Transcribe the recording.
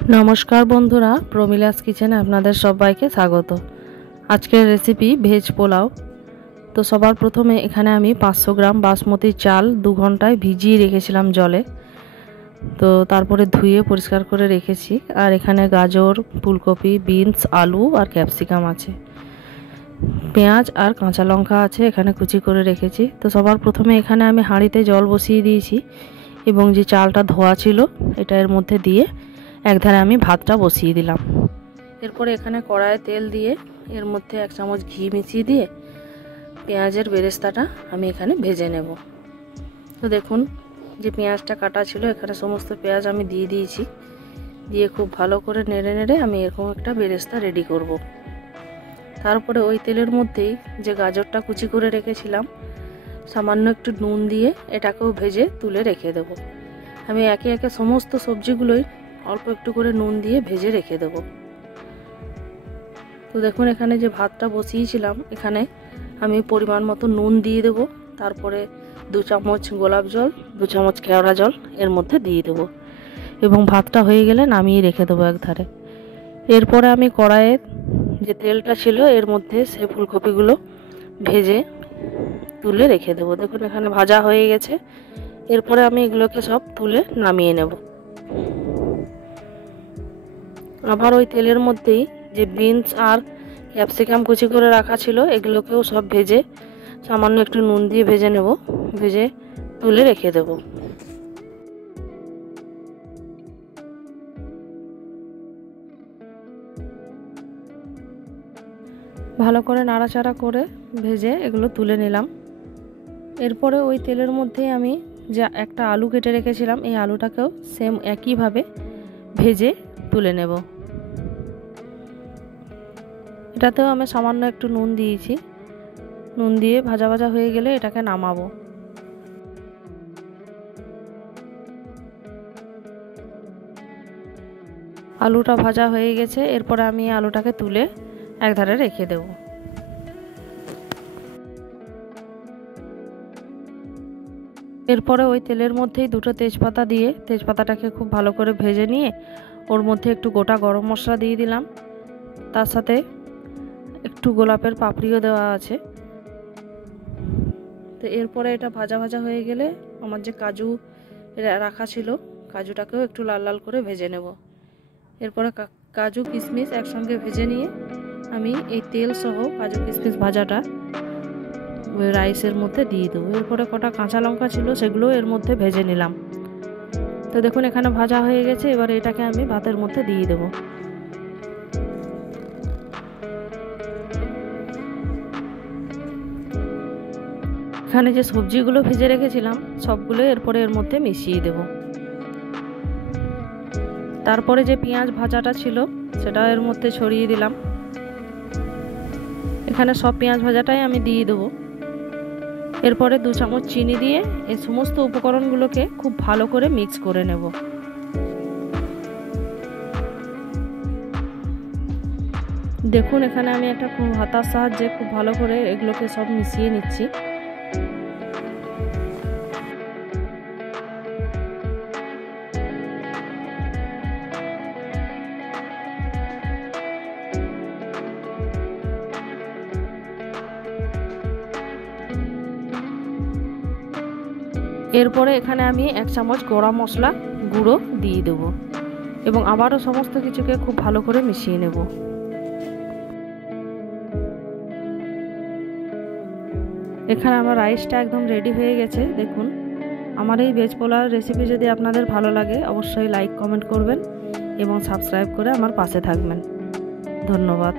नमस्कार बंधुरा प्रमिलास किचेने आपनादेर सबाइके स्वागत। आजकेर रेसिपि भेज पोलाव। तो सबार प्रथमे एखाने आमी 500 ग्राम बासमती चाल 2 घंटाय भिजिए रेखेछिलाम जले। तो तारपरे धुए परिष्कार करे रेखेछि। आर एखाने गाजर फुलकपि बिन्स आलू और क्यापसिकाम आछे, पेঁয়াজ और काँचा लंका आछे एखाने कुचि करे रेखेछि। तो सबार प्रथमे एखाने आमी हाঁড়িতে जल बसिए दिएछि एबं जे चालटा धोया छिलो एटा एर मধ্যে दिए एक धारे आमी भातटा बसिए दिलाम। एरपर एखाने कड़ाइये तेल दिए एर मধ্যে 1 चामच घी मिशिए दिए पेঁয়াজের बेरेस्ताटा आमी एखाने भेजे नेब। तो देखुन जे पेঁয়াজটা काटा छिलो एखाने समस्त पेঁয়াজ आमी दिए दिएछि, दिए खूब भालो करे नेड़े नेड़े आमी एरकम एकटा बेरेस्ता रेडी करब। तारपरे ओई तेलेर मধ্যেই जे गाजरटा कुचि करे रेखेछिलाम सामान्य एकटु नुन दिए एटाकेও भेजे तुले रेखे देब। आमी एके एके समस्त सब्जिगुलोई अल्प एकटु करे नुन दिए भेजे रेखे देब। तो देखुन एखाने जे भातटा बसिएछिलाम एखाने आमी परिमाण मतो नुन दिए देब। तारपरे 2 चामच गोलाप जल 2 चामच केওড়া जल एर मধ্যে दिए देब एबं भातटा हये गेले नामिয়ে रेखे देब एक धारे। एरपरे आमी कड़ाइये जे तेलटा छिलो एर मধ্যে से फुलकपिगुलो भेजे तुले रेखे देब। देखुन एखाने भाजा हये गेछे। एरपरे आमी एगुलोके सब तुले नामिয়ে नेब। आबार ओई तेलेर मধ্যেই जे बिन्स और क्यापसिकाम कुचि करे राखा छिलो एगुलोकेও सब भेजे सामान्य एकटु नुन दिए भेजे नेब, भेजे तुले रेखे देब। भालो करे नाड़ाचाड़ा करे भेजे एगुलो तुले निलाम। एरपरे ओई तेलेर मধ্যেই आमी जे एकटा आलू केटे रेखेछिलाम एई आलूटाकेও सेम एकई भावे भेजे तुले नेब। एटातेও आमी सामान्य एकटु नुन दिएछि, नुन दिए भाजा भाजा हये गेले एटाके नामाबो। आलूटा भाजा हये गेछे। एरपर आमी आलूटाके तुले एक धारे रेखे देब। एरपरे ओई तेलेर मধ্যেই दुटो तेजपाता दिए तेजपाताटाके खूब भालो करे भेजे निये ओर मধ্যে एकटु गोटा गरम मशला दिए दिलाम। तार साथे एकटु गोलापेर पापड़िও देওয়া আছে। तो एरपरे एटा भाजा भाजा हये गेले आमार जे काजू राखा छिलो काजूटाकेও एकटु लाल लाल करे भेजे नेब। एरपरे काजू किशमिश एकसंगे भेजे निये आमी এই তেল সহ কাজু কিশমিশ ভাজাটা রাইসের মধ্যে দিয়ে দেব। এরপরে কটা কাঁচা লঙ্কা ছিল সেগুলো এর মধ্যে ভেজে নিলাম। তো দেখুন এখানে ভাজা হয়ে গেছে। এবার এটাকে আমি ভাতের মধ্যে দিয়ে দেব। এখানে যে সবজিগুলো ভেজে রেখেছিলাম সবগুলো এরপরে এর মধ্যে মিশিয়ে দেব। তারপরে যে পেঁয়াজ ভাজাটা ছিল সেটা এর মধ্যে ছড়িয়ে দিলাম। এখানে সব পেঁয়াজ ভাজাটাই আমি দিয়ে দেব। এরপরে 2 চামচ চিনি দিয়ে এই সমস্ত উপকরণগুলোকে খুব ভালো করে মিক্স করে নেব। দেখুন এখানে আমি একটা হাতার সাহায্যে খুব ভালো করে এগুলোকে সব মিশিয়ে নিচ্ছি। এরপরে এখানে আমি 1 চামচ গরম মশলা গুঁড়ো দিয়ে দেব এবং আবারও সমস্ত কিছুকে খুব ভালো করে মিশিয়ে নেব। এখানে আমার রাইসটা একদম রেডি হয়ে গেছে। দেখুন আমার এই ভেজ পোলাও রেসিপি যদি আপনাদের ভালো লাগে অবশ্যই লাইক কমেন্ট করবেন এবং সাবস্ক্রাইব করে আমার পাশে থাকবেন। ধন্যবাদ।